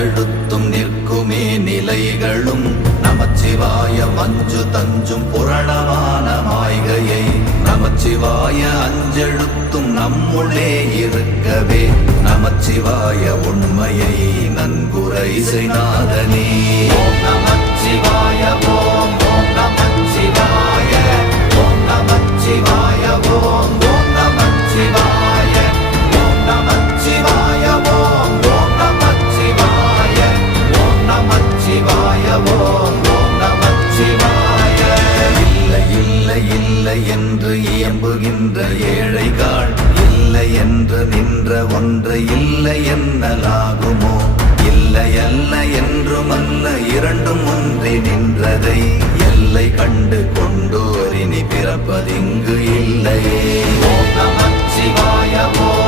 அஞ்செழுத்தும் நிற்குமே நிலைகளும் நமச்சிவாய மஞ்சு தஞ்சும் புரணமான மாய்கையை நமச்சிவாய அஞ்செழுத்தும் நம்முள்ளே இருக்கவே நமச்சிவாய உண்மையை நன்குரை செய்நாதனே. ஓம் நமச்சிவாய ஓம் ஓம் நமச்சிவாய ஓம் நமச்சிவாய ஓம் ஓம் நமச்சிவாய ஓம் நமச்சிவாய ஓம் ஓம் நமச்சிவாய ஓம் நமச்சிவாய ஓம் ஓம் நமச்சிவாய. இல்லை இல்லை இல்லை என்று இயம்புகின்ற ஏழைகள் இல்லை என்று நின்ற ஒன்றை இல்லை என்னலாகுமோ? இல்லை அல்ல என்றும் அல்ல இரண்டும் ஒன்றி நின்றதை எல்லை கண்டு கொண்டோர் இனி பிறப்பதிங்கு இல்லையே. ஓம் நமச்சிவாய ஓம்